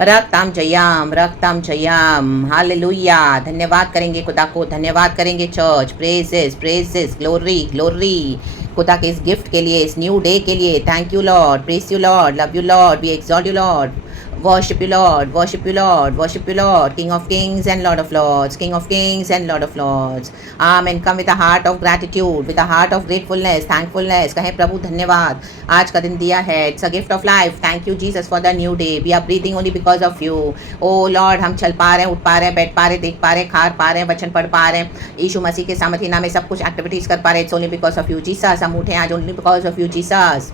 रक्तम जयम, रक्तम जयम, हालेलुया। धन्यवाद करेंगे खुदा को, धन्यवाद करेंगे church. Praises praises, glory glory खुदा के इस गिफ्ट के लिए, इस न्यू डे के लिए। Thank you Lord, praise you Lord, love you Lord, we exalt you Lord, worship you Lord, worship you Lord, worship you Lord, King of kings and Lord of lords, King of kings and Lord of lords. Amen. Come with a heart of gratitude, with a heart of gratefulness, thankfulness. कहें प्रभु धन्यवाद, आज का दिन दिया है, it's a gift of life. Thank you Jesus for the new day. We are breathing only because of you. Oh Lord, हम चल पा रहे हैं, उठ पा रहे हैं, बैठ पा रहे हैं, देख पा रहे हैं, खा पा रहे हैं, वचन पढ़ पा रहे हैं, यीशु मसीह के सामर्थ्य नाम में सब कुछ एक्टिविटीज कर पा रहे हैं. It's only because of you Jesus. हम उठे आज only because of you Jesus.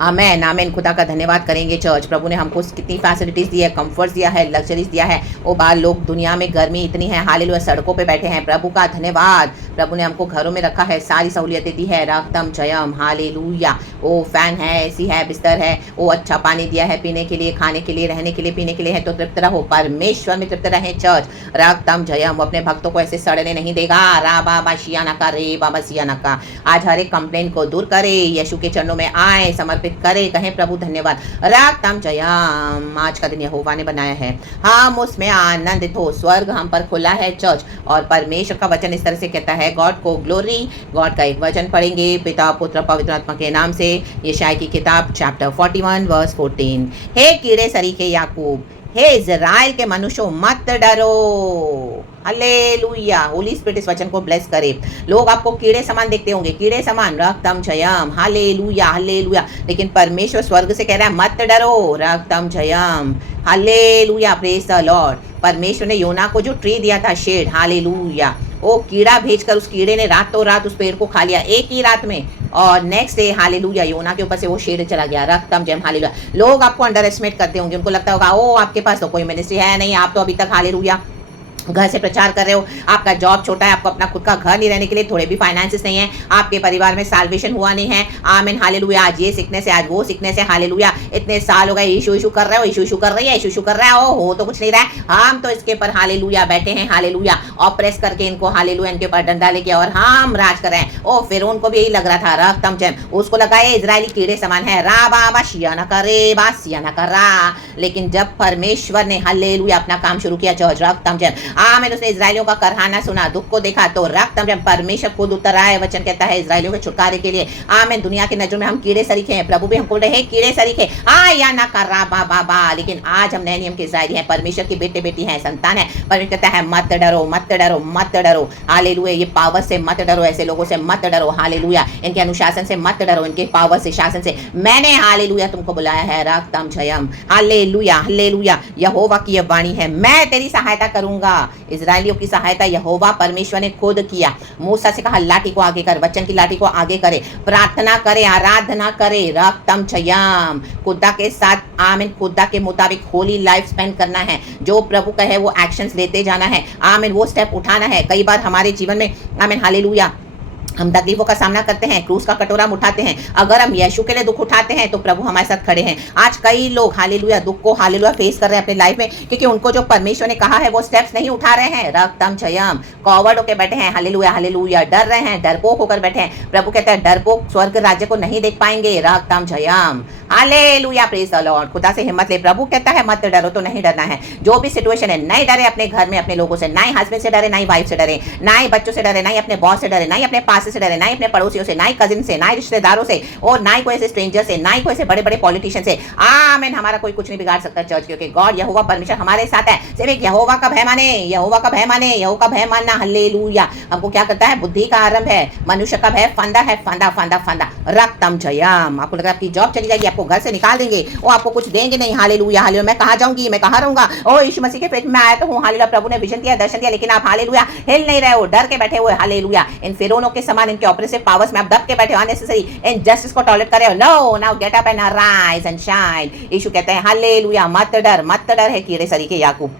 आमेन आमेन। खुदा का धन्यवाद करेंगे चर्च। प्रभु ने हमको कितनी फैसिलिटीज़ दी है, कंफर्ट्स दिया है, लग्जरीज दिया है। वो बाहर लोग, दुनिया में गर्मी इतनी है, हालेलुया, सड़कों पे बैठे हैं। प्रभु का धन्यवाद, प्रभु ने हमको घरों में रखा है, सारी सहूलियतें दी है। रक्तम जयम, हालेलुया। वो फैन है, एसी है, बिस्तर है, वो अच्छा पानी दिया है पीने के लिए, खाने के लिए, रहने के लिए, पीने के लिए है। तो तृप्त रहो, परमेश्वर में तृप्त रहें चर्च। रक्तम जयम, वो अपने भक्तों को ऐसे सड़ने नहीं देगा। रा बाबा शियाना का, रे बाबा सियाना का। आज हर एक कंप्लेन को दूर करे, यीशु के चरणों में आए, समर्पित करे, कहें प्रभु धन्यवाद। रक्तम जयम, आज का दिन यहोवा ने बनाया है, हम उसमें आनंदित हो। स्वर्ग हम पर खुला है चर्च। और परमेश्वर का वचन इस तरह से कहता है, गॉड को ग्लोरी। गॉड का एक वचन पढ़ेंगे पिता पुत्र पवित्र आत्मा के नाम से। यशायाह की किताब चैप्टर 41 वर्स 14। हे कीड़े सरीखे याकूब, हे इज़राइल के मनुष्यों, मत डरो। हालेलुया। होली स्पिरिट इस वचन को ब्लेस करे। लोग आपको कीड़े समान देखते होंगे, कीड़े समान। रक्तम जयम, हालेलुया हालेलुया। लेकिन परमेश्वर स्वर्ग से कह रहा है, मत डरो। रक्तम जयम, हालेलुया, प्रेज द लॉर्ड। परमेश्वर ने योना को जो ट्री दिया था, शेड, हालेलुया, वो कीड़ा भेजकर उस कीड़े ने रातों रात उस पेड़ को खा लिया, एक ही रात में। और नेक्स्ट डे, हालेलुया, योना के ऊपर से वो शेड चला गया। रक्तम जयम, हालेलुया। लोग आपको अंडर एस्टिमेट करते होंगे, उनको लगता होगा, ओ आपके पास तो कोई मिनिस्ट्री है नहीं, आप तो अभी तक हालेलुया घर से प्रचार कर रहे हो, आपका जॉब छोटा है, आपको अपना खुद का घर नहीं रहने के लिए थोड़े भी फाइनेंसेस नहीं है, आपके परिवार में साल्वेशन हुआ नहीं है। आमीन हालेलुया। आज ये सिकनेस है, आज वो सिकनेस है, हालेलुया। इतने साल हो गए, इशू इशू कर रहे हो, इशू इशू कर रही है, इशू इशू कर रहा है, हो तो कुछ नहीं रहा है। हम तो इसके ऊपर हालेलुया बैठे हैं, हालेलुया, और प्रेस करके इनको हालेलुया इनके ऊपर डंडा लेके और हम राज कर रहे हैं। ओ फिर उनको भी यही लग रहा था, रक्तम जयम, उसको लगा ये इजरायली कीड़े समान है, रा बाबा शिया न करे, बासिया न कर रहा। लेकिन जब परमेश्वर ने हालेलुया अपना काम शुरू किया चर्च, रक्तम जयम, आमीन, उसने इजरायलियों का करहाना सुना, दुख को देखा, तो रक्तम जयम, परमेश्वर खुद उतर आए। वचन कहता है इजरायलियों के छुटकारे के लिए। आमीन। दुनिया की नजरों में हम कीड़े सरीखे हैं, प्रभु भी हमको बोल रहे हैं कीड़े सरीखे, या ना कर रहा बाबा। लेकिन आज हम नए नियम के इजरायली हैं, परमेश्वर के बेटे बेटी हैं, संतान है। परमेश्वर कहता है, मत डरो, मत डरो, मत डरो। हालेलुया। ये पावर से मत डरो, ऐसे लोगों से मत डरो, हालेलुया। इनके अनुशासन से मत डरो, इनके पावर से, शासन से मैंने हालेलुया तुमको बुलाया है। रक्तम जयम, हालेलुया हालेलुया। यहोवा की यह वाणी है, मैं तेरी सहायता करूंगा। इजरायलियों की सहायता यहोवा परमेश्वर ने खुद किया। मूसा से कहा, लाठी को आगे कर, वचन की लाठी को आगे करे, प्रार्थना करे, आराधना करे। रक्तम जयम, खुदा के साथ, आमीन, खुदा के मुताबिक होली लाइफ स्पेंड करना है। जो प्रभु कहे वो एक्शंस लेते जाना है, आमीन, वो स्टेप उठाना है। कई बार हमारे जीवन में, आमीन हालेलुया, हम तकलीफों का सामना करते हैं, क्रूस का कटोरा हम उठाते हैं। अगर हम यीशु के लिए दुख उठाते हैं तो प्रभु हमारे साथ खड़े हैं। आज कई लोग हालेलुया दुख को हालेलुया फेस कर रहे हैं अपने लाइफ में, क्योंकि उनको जो परमेश्वर ने कहा है वो स्टेप्स नहीं उठा रहे हैं। रक्तम जयम, कॉवर्ड होकर बैठे हैं, हालेलुया हालेलुया, डर रहे हैं, डरपोक होकर बैठे हैं। प्रभु कहता है, डरपोक स्वर्ग राज्य को नहीं देख पाएंगे। रक्तम जयम, हालेलुया, प्रेज द लॉर्ड। खुदा से हिम्मत ले। प्रभु कहता है, मत डरो, तो नहीं डरना है। जो भी सिचुएशन है, नहीं डरे अपने घर में अपने लोगों से, ना ही हस्बैंड से डरे, ना ही वाइफ से डरे, ना ही बच्चों से डरे, ना ही अपने बॉस से डरे, ना ही अपने पास से डरे, ना ही अपने पड़ोसियों से, ना ही कजिन से, ना ही रिश्तेदारों से, और ना ही कोई ऐसे स्ट्रेंजर से, ना ही कोई ऐसे बड़े बड़े पॉलिटिशियन से। आमीन। हमारा कोई कुछ नहीं बिगाड़ सकता चर्च, क्योंकि गॉड यहोवा परमेश्वर हमारे साथ है। सिर्फ एक यहोवा का भय माने, यहोवा का भय माने, यहोवा का भय मानना, हालेलुया, हमको क्या करता है, बुद्धि का आरंभ है। मनुष्य का भय फंदा है, फंदा फंदा फंदा। रक्तम जयम, आपको लग रहा है आपकी जॉब चली जाएगी, आपको घर से निकाल देंगे, वो आपको कुछ देंगे नहीं, हालेलुया हालेलुया, मैं कहाँ जाऊंगी, मैं कहाँ रहूंगा, ओ यीशु मसीह के पेट में आया तो हूँ, हालेलुया, प्रभु ने विजन दिया, दर्शन दिया, लेकिन आप हालेलुया हिल नहीं रहे हो, डर के बैठे हुए, हालेलुया। इन फिरौनों के समान, इनके ऑपरेसिव पावर्स में आप दब के बैठे हो, अननेसेसरी इनजस्टिस को टॉलरेट कर रहे हो। No, now get up and arise and shine. Yeshu कहते हैं, हालेलुया, मत डर, मत डर है कीड़े सरीखे याकूब,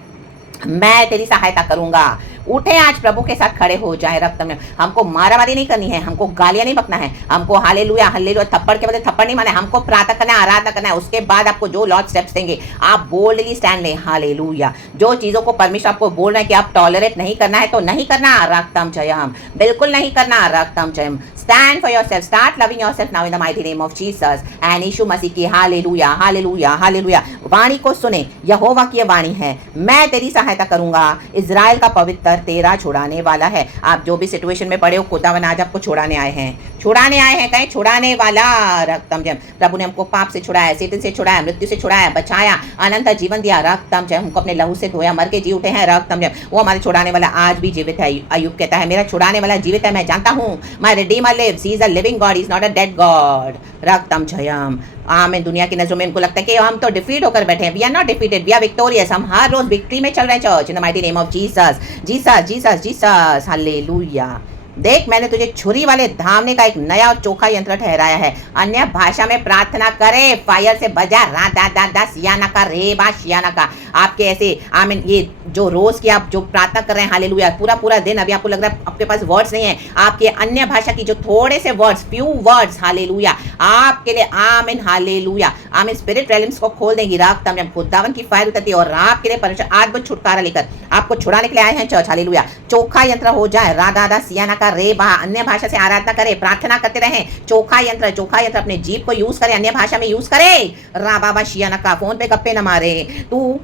मैं तेरी सहायता करूंगा। उठे आज प्रभु के साथ खड़े हो जाए। रक्त में हमको मारामारी नहीं करनी है, हमको गालियां नहीं बकना है, हमको हालेलुया हालेलुया थप्पड़ के बदले थप्पड़ नहीं मारना है, हमको प्रार्थना करना है, आराधना करना है। उसके बाद आपको जो लॉर्ड स्टेप्स देंगे आप बोल्डली स्टैंड लें। हालेलुया। जो चीजों को परमेश्वर आपको बोल रहे हैं कि आप टॉलरेट नहीं करना है तो नहीं करना। रक्तम जयम, बिल्कुल नहीं करना। रक्तम Jayam. Stand for yourself. Start loving yourself now in the mighty name of Jesus. And यीशु मसीह की हालेलुया हालेलुया हालेलुया वाणी को सुने। यहोवा की वाणी है, मैं तेरी सहायता करूंगा। इजराइल का पवित्र तेरा छुड़ाने वाला है। आप जो भी सिचुएशन में पड़े हो, खुदावन आज आपको छुड़ाने आए हैं, छुड़ाने आए हैं। कहीं छुड़ाने वाला। रक्तम जयम। प्रभु ने हमको पाप से छुड़ाया, शैतान से छुड़ाया, मृत्यु से छुड़ाया, बचाया, अनंत जीवन दिया। रक्तम जयम। हमको अपने लहू से धोया, मर के जी उठे हैं। रक्तम जयम। वो हमारे छुड़ाने वाला आज भी जीवित है। अय्यूब कहता है मेरा छुड़ाने वाला जीवित है, मैं जानता हूँ। My Redeemer lives. He is a living God. He is not a dead God. रक्तम Jayam. आमीन। दुनिया की नजरों में इनको लगता है कि हम तो डिफीट होकर बैठे हैं। We are not defeated, we are victorious. हम हर रोज विक्ट्री में चल रहे हैं church. In the mighty name of Jesus Jesus Jesus Jesus hallelujah. देख मैंने तुझे छुरी वाले धामने का एक नया और चोखा यंत्र ठहराया है। अन्य भाषा में प्रार्थना करे, फायर से बजा रा दा दा दा सियाना का रे बा सियाना का। आपके ऐसे आमीन ये जो रोज की आप जो प्रार्थना कर रहे हैं हालेलुया, पूरा पूरा दिन अभी आपको लग रहा है आपके पास वर्ड्स नहीं है, आपके अन्य भाषा की जो थोड़े से वर्ड्स, फ्यू वर्ड्स हालेलुया आपके लिए आमीन हालेलुया। आमीन। स्पिरिट रेलिम्स को खोल देंगी। रात में खुदावन की फायर उतरती है और आपके लिए परमेश्वर अद्भुत छुटकारा लेकर आपको छुड़ाने के लिए आए हैं चर्च। हालेलुया। चोखा यंत्र हो जाए। रा दा दा सियाना का रे बा। अन्य भाषा से आराधना करे, प्रार्थना करते रहे। चोखा यंत्र अपने जीभ को यूज करे, अन्य भाषा में यूज करे। रा बाबा शियाना का। फोन पे गप्पे न मारे। तू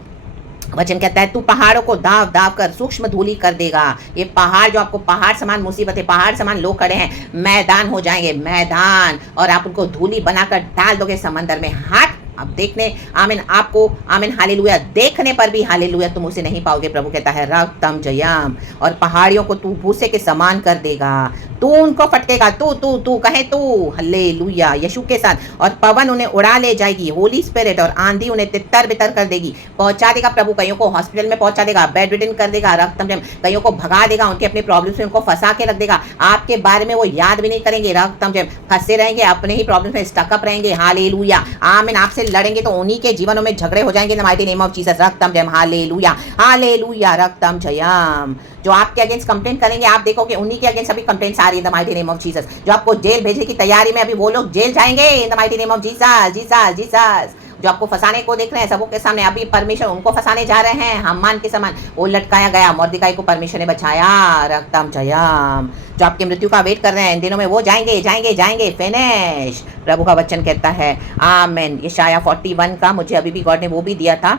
वचन कहता है तू पहाड़ों को दाव दाव कर सूक्ष्म धूली कर देगा। ये पहाड़ जो आपको पहाड़ समान मुसीबतें, पहाड़ समान लोग खड़े हैं, मैदान हो जाएंगे मैदान, और आप उनको धूली बनाकर डाल दोगे समंदर में। हाथ अब देखने आमीन आपको आमीन हालेलुया देखने पर भी हालेलुया तुम उसे नहीं पाओगे। प्रभु कहता है रक्तम जयम। और पहाड़ियों को तू भूसे के समान कर देगा, तू उनको फटकेगा। तू तू तू कहे तू हालेलुया यीशु के साथ। और पवन उन्हें उड़ा ले जाएगी, होली स्पिरिट, और आंधी उन्हें तितर बितर कर देगी, पहुंचा देगा। प्रभु कईयों को हॉस्पिटल में पहुंचा देगा, बेड रिडन कर देगा। रक्तम जयम। कईयों को भगा देगा, उनके अपने प्रॉब्लम्स में उनको फंसा के रख देगा। आपके बारे में वो याद भी नहीं करेंगे। रक्तम जयम। फंसे रहेंगे, अपने ही प्रॉब्लम्स में स्टकअप रहेंगे। हालेलुया आमीन। आपसे लड़ेंगे तो उन्हीं के जीवनों में झगड़े हो जाएंगे। In the mighty name of Jesus. रक्तम जयम। हालेलुया हालेलुया रक्तम जयम। जो आपके अगेंस्ट कंप्लेंट करेंगे आप देखोगे उन्हीं के अगेंस्ट अभी कंप्लेंट्स आ रही है। इन the mighty name of Jesus. जो आपको जेल भेजने की तैयारी में अभी वो लोग जेल जाएंगे। In the mighty name of Jesus Jesus Jesus. जो आपको फंसाने को देख रहे हैं सबों के सामने, अभी परमेश्वर उनको फंसाने जा रहे हैं। हम्मान के समान वो लटकाया गया, मोर्देकाई को परमेश्वर ने बचाया। रक्तम जयम। जो आपके मृत्यु का वेट कर रहे हैं इन दिनों में वो जाएंगे जाएंगे जाएंगे। फिनिश। प्रभु का वचन कहता है आमीन। यशाया 41 का मुझे अभी भी गॉड ने वो भी दिया था।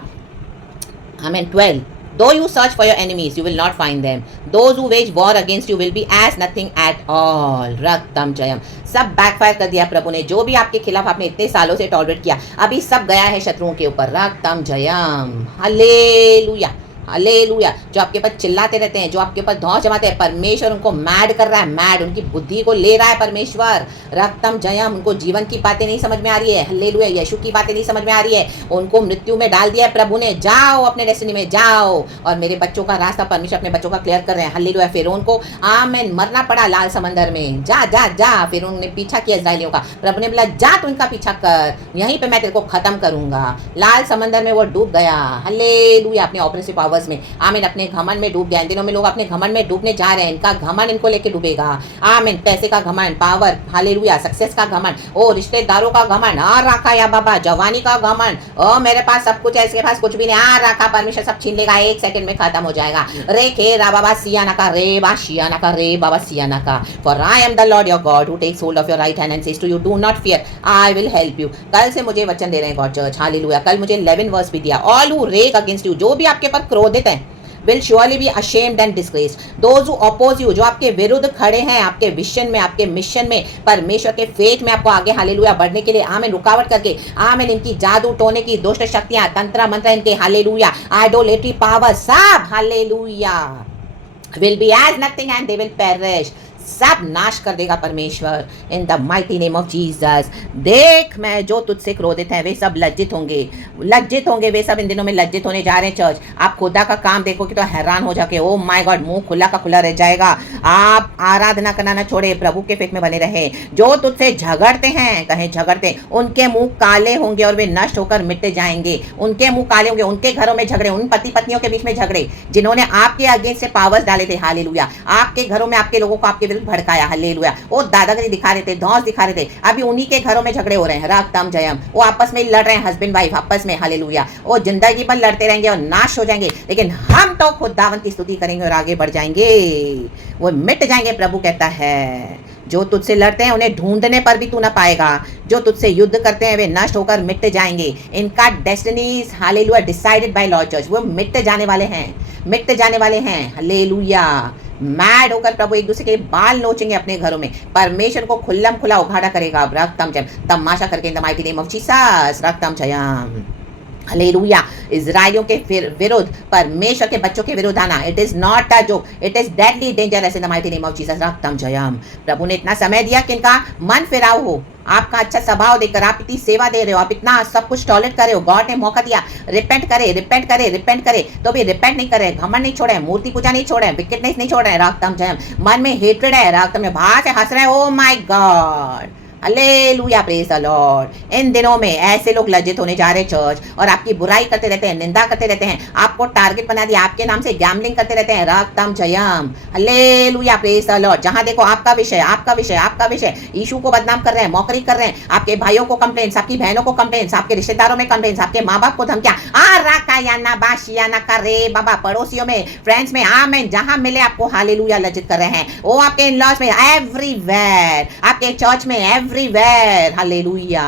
आमीन 12। Though you search for your enemies, you will not find them. Those who wage war against you will be as nothing at all. रक्तम Jayam. सब बैकफायर कर दिया प्रभु ने। जो भी आपके खिलाफ आपने इतने सालों से टॉलरेट किया, अभी सब गया है शत्रुओं के ऊपर। रक्तम जयम। Hallelujah hallelujah. जो आपके ऊपर चिल्लाते रहते हैं, जो आपके ऊपर धौंस जमाते हैं, परमेश्वर उनको मैड कर रहा है, मैड। उनकी बुद्धि को ले रहा है परमेश्वर। रक्तम जयम। उनको जीवन की बातें नहीं समझ में आ रही है। हालेलुया। यीशु की बातें नहीं समझ में आ रही है, उनको मृत्यु में डाल दिया है प्रभु ने। जाओ अपने डेस्टिनी में जाओ। और मेरे बच्चों का रास्ता परमेश्वर अपने बच्चों का क्लियर कर रहे हैं। हालेलुया। फिर उनको आमीन मरना पड़ा लाल समंदर में। जा जा जा। फिर उन्होंने पीछा किया इस्राएलियों का। प्रभु ने बोला जा तू इनका पीछा कर, यहीं पे मैं तेरे को खत्म करूंगा। लाल समंदर में वो डूब गया। हालेलुया। अपने ऑपरेटिव पावर्स में आमीन अपने घमंड में डूब गया। इन दिनों में लोग अपने घमंड में डूबने जा रहे हैं। इनका घमंड इनको लेके डूबेगा। आमीन। पैसे का घमंड, पावर, हालेलुया, सक्सेस का घमंड, ओ रिश्तेदारों का घमंड, आ रखा या बाबा जवानी का घमंड, ओ मेरे पास सब कुछ है, इसके पास कुछ भी नहीं, आ रखा परमेश्वर सब छीन लेगा, 1 सेकंड में खत्म हो जाएगा। रे खे रा बाबा सियाना का रे बा शियाना का रे बाबा सियाना का। For I am the Lord your God who takes hold of your right hand and says to you do not fear, I will help you. कल से मुझे वचन दे रहे हैं गॉड चर्च। हालेलुया। कल मुझे 11 वर्स भी दिया। ऑल हु रेग अगेंस्ट यू, जो भी आपके ऊपर क्रोधित हैं, will surely be ashamed and disgraced. Those who oppose you, जो आपके विरुद्ध खड़े हैं, आपके विजन में, आपके मिशन में, परमेश्वर के फेथ में आपको आगे हालेलुया बढ़ने के लिए आमीन रुकावट करके, आमीन इनकी जादू टोने की दुष्ट शक्तियां, तंत्र मंत्र इनके हालेलुया, आइडोलेट्री पावर सब hallelujah will be as nothing and they will perish. सब नाश कर देगा परमेश्वर इन the mighty name of Jesus. देख मैं जो तुझसे क्रोधित है वे सब लज्जित होंगे वे सब इन दिनों में लज्जित होने जा रहे हैं। चर्च आप खुदा का काम देखोगे तो हैरान हो जाके ओ माय गॉड, मुंह खुला का खुला रह जाएगा। आप आराधना करना ना छोड़े, प्रभु के फेथ में बने रहे। जो तुझसे झगड़ते हैं, कहें झगड़ते, उनके मुंह काले होंगे और वे नष्ट होकर मिट जाएंगे। उनके मुंह काले होंगे, उनके घरों में झगड़े, उन पति पत्नियों के बीच में झगड़े जिन्होंने आपके अगेंस्ट से पावर्स डाले थे, हालेलुया, आपके घरों में आपके लोगों को आपके विरुद्ध भड़काया, हालेलुया, वो दादागिरी दिखा रहे थे, धौंस दिखा रहे थे, अभी उन्हीं के घरों में झगड़े हो रहे हैं। रागतम जयम, वो आपस में लड़ रहे हैं, हस्बैंड वाइफ आपस में, हालेलुया, वो जिंदगी भर लड़ते रहेंगे और नाश हो जाएंगे, लेकिन हम तो खुदावन की स्तुति करेंगे और आगे बढ़ जाएंगे, वो मिट जाएंगे। प्रभु कहता है जो तुझसे लड़ते हैं उन्हें ढूंढने पर भी तू ना पाएगा, जो तुझसे युद्ध करते हैं वे नष्ट होकर मिट जाएंगे। इनका destinies hallelujah decided by Lord church, वो मिट जाने वाले हैं, हालेलुया। मैड होकर प्रभु एक दूसरे के बाल नोचेंगे अपने घरों में, परमेश्वर को खुल्लम खुला उघाड़ा करेगा। रक्तम जयम, तमाशा करके in the mighty name of Jesus, रक्तम जयम, हालेलुया। इजराइलियों के विरुद्ध, परमेश्वर के बच्चों के विरुद्ध आना, it is not a joke, it is deadly dangerous in the mighty name of Jesus, रक्तम जयम। प्रभु ने इतना समय दिया कि इनका मन फिराव हो, आपका अच्छा स्वभाव देखकर आप इतनी सेवा दे रहे हो, आप इतना सब कुछ टॉलरेट कर रहे हो, गॉड ने मौका दिया, रिपेंट करे तो भी रिपेंट नहीं करे, घमंड नहीं छोड़े, मूर्ति पूजा नहीं छोड़े, विकेटनेस नहीं छोड़ रहे, रागतम जयम। मन में हेट्रेड है, रागतम में बाहर से हंस रहे हैं, oh my God, hallelujah, praise the lord. इन दिनों में ऐसे लोग लज्जित होने जा रहे हैं चर्च, और आपकी बुराई करते रहते हैं, निंदा करते रहते हैं, आपको टारगेट बना दिया, आपके नाम से गैम्बलिंग करते रहते हैं, रागतम Jayam, hallelujah, praise the Lord. जहां देखो आपका विषय, यीशु को बदनाम कर रहे हैं, मौकरी कर रहे हैं, आपके भाइयों को कंप्लेंट्स, आपकी बहनों को कंप्लेंट्स, आपके रिश्तेदारों में कंप्लेंट्स, आपके माँ बाप को धमकियां, बाबा, पड़ोसियों में, फ्रेंड्स में, आमेन, जहां मिले आपको हालेलुया लज्जित कर रहे हैं, वो आपके इन लॉज में, एवरीवेयर, आपके चर्च में, एवरीवेयर, हालेलुया,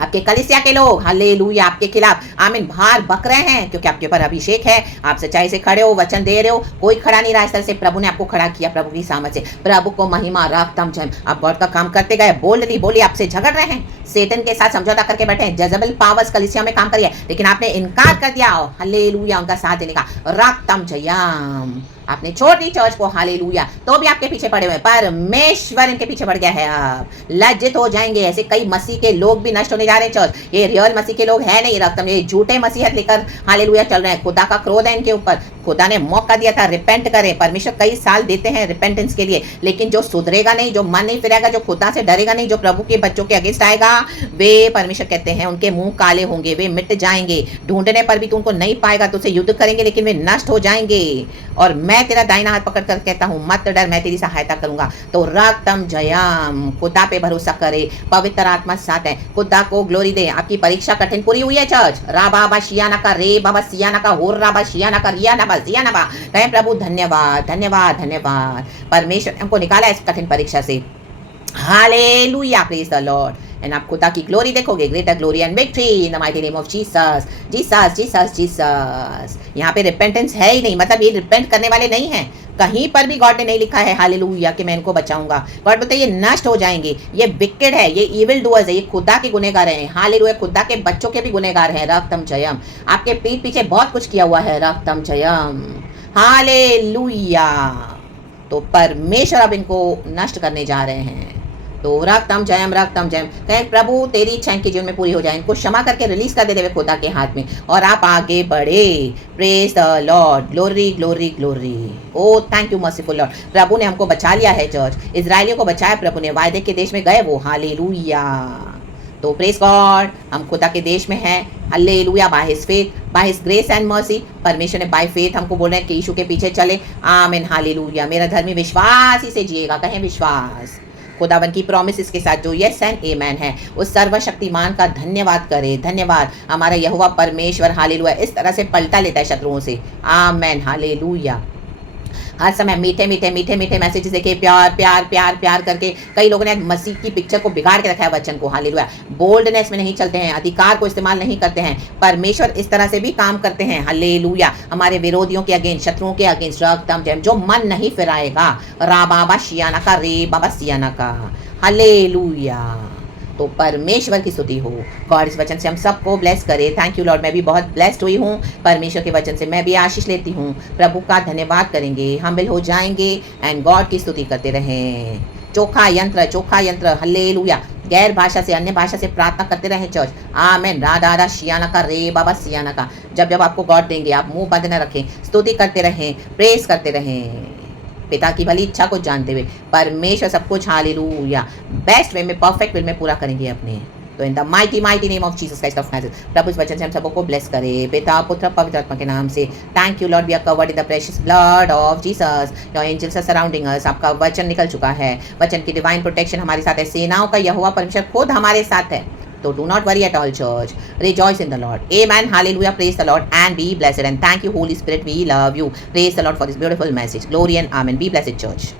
आपके कलीसिया के लोग हालेलुया आपके खिलाफ आमीन बाहर बक रहे हैं, क्योंकि आपके ऊपर अभिषेक है, आप सच्चाई से खड़े हो, वचन दे रहे हो, कोई खड़ा नहीं रहा। इस तरह से प्रभु ने आपको खड़ा किया, प्रभु की सामर्थ से, प्रभु को महिमा, रागतम जयम। आप गॉड का काम करते गए, बोली आपसे झगड़ रहे हैं, सेटन के साथ समझौता करके बैठे हैं, जेजेबेल पावर्स कलीसिया में काम करिए, लेकिन आपने इनकार कर दिया, हालेलुया, उनका साथ देने का, रागतम जयम। आपने छोड़ दी चर्च को, हालेलुया, तो भी आपके पीछे पड़े हुए, परमेश्वर इनके पीछे पड़ गया है। आप लज्जित हो जाएंगे। ऐसे कई मसीह के लोग भी नष्ट होने जा रहे हैं चर्च, ये रियल मसीह के लोग है नहीं, रक्तम, ये झूठे मसीहत लेकर हालेलुया चल रहे हैं। खुदा का क्रोध है इनके ऊपर, खुदा ने मौका दिया था रिपेंट करें, परमेश्वर कई साल देते हैं रिपेंटेंस के लिए, लेकिन जो सुधरेगा नहीं, जो मन नहीं फिरेगा, जो खुदा से डरेगा नहीं, जो प्रभु के बच्चों के अगेंस्ट आएगा, वे परमेश्वर कहते हैं उनके मुंह काले होंगे, वे मिट जाएंगे, ढूंढने पर भी तू उनको नहीं पाएगा, तुझसे युद्ध करेंगे लेकिन वे नष्ट हो जाएंगे। और मैं तेरा दाहिना हाथ पकड़ कर कहता हूँ मत डर, मैं तेरी सहायता करूंगा। तो रागतम जयम, खुदा पे भरोसा करे, पवित्र आत्मा साथ है, खुदा को ग्लोरी दे। आपकी परीक्षा कठिन पूरी हुई है चर्च, रा बाबा शियाना का, रे बाबा सियाना का, होर राबा शियाना का, रिया नबा जिया नबा, कहे प्रभु धन्यवाद धन्यवाद धन्यवाद, परमेश्वर हमको निकाला इस कठिन परीक्षा से, hallelujah, praise the Lord. And आप खुदा की ग्लोरी देखोगे, greater glory and victory in the mighty name of Jesus, Jesus Jesus Jesus. यहाँ पे रिपेंटेंस है ही नहीं, मतलब ये रिपेंट करने वाले नहीं हैं, कहीं पर भी गॉड ने नहीं लिखा है हालेलुया कि मैं इनको बचाऊंगा। गॉड बोलते हैं ये नष्ट हो जाएंगे, ये विकेड है, ये इविल डूअर्स है, ये खुदा के गुनहगार हैं, हालेलुया, खुदा के बच्चों के भी गुनहगार हैं, रागतम जयम। आपके पीठ पीछे बहुत कुछ किया हुआ है, रागतम जयम, हालेलुया। तो परमेश्वर अब इनको नष्ट करने जा रहे हैं। तो रागतम जयम, रागतम जयम, कहें प्रभु तेरी इच्छा इनके जीवन में पूरी हो जाए, इनको क्षमा करके रिलीज कर दे देवे खुदा के हाथ में, और आप आगे बढ़े। Praise the lord, glory glory glory, oh thank you merciful lord. प्रभु ने हमको बचा लिया है चर्च, इजराइलियों को बचाया प्रभु ने, वायदे के देश में गए वो, हालेलुया। तो प्रेज गॉड, हम खुदा के देश में हैं, hallelujah, by his faith, by his grace and mercy. परमेश्वर ने बाय फेथ हमको बोल रहे हैं कि यीशु के पीछे चले, आमीन, हालेलुया। मेरा धर्मी विश्वास ही से जिएगा, कहें विश्वास, खुदावन की प्रॉमिसेस के साथ जो यस एंड आमेन है, उस सर्वशक्तिमान का धन्यवाद करें, धन्यवाद। हमारा यहोवा परमेश्वर हालेलुया इस तरह से पलटा लेता है शत्रुओं से, आमेन, हालेलुया। हर समय मीठे मीठे मीठे मीठे मैसेजेस देखे, प्यार प्यार प्यार प्यार करके कई लोगों ने मसीह की पिक्चर को बिगाड़ के रखा है, वचन को, हालेलुया। बोल्डनेस में नहीं चलते हैं, अधिकार को इस्तेमाल नहीं करते हैं। परमेश्वर इस तरह से भी काम करते हैं, हालेलुया, हमारे विरोधियों के अगेंस्ट, शत्रुओं के अगेंस्ट, रागतम जयम, जो मन नहीं फिराएगा, रा बाबा शियाना का, रे बाबा सियाना का, हालेलुया। तो परमेश्वर की स्तुति हो। गॉड इस वचन से हम सबको ब्लेस करे। थैंक यू लॉर्ड, मैं भी बहुत ब्लेस्ड हुई हूँ परमेश्वर के वचन से, मैं भी आशीष लेती हूँ। प्रभु का धन्यवाद करेंगे, हम्बल हो जाएंगे एंड गॉड की स्तुति करते रहें। चोखा यंत्र हल्लेलुया। गैर भाषा से, अन्य भाषा से प्रार्थना करते रहें चर्च। आमेन। राधा शियाना का रे बाबा सियाना का। जब जब आपको गॉड देंगे आप मुंह बंद न रखें, स्तुति करते रहें, प्रेस करते रहें, पिता की भली इच्छा को जानते हुए। परमेश्वर सब कुछ हालेलुया बेस्ट वे में, परफेक्ट वे में पूरा करेंगे अपने। तो in the mighty name of Jesus Christ of Nazareth, प्रभु इस वचन से हम सबको ब्लेस करे, पिता पुत्र पवित्र आत्मा के नाम से। Thank you Lord, we are covered in the precious blood of Jesus. Your angels are surrounding us. आपका वचन निकल चुका है, वचन की डिवाइन प्रोटेक्शन हमारे साथ है। सेनाओं का यहोवा परमेश्वर खुद हमारे साथ है। तो do not worry at all, church. Rejoice in the Lord. Amen. Hallelujah. Praise the Lord and be blessed. And thank you, Holy Spirit. We love you. Praise the Lord for this beautiful message. Glory and amen. Be blessed, church.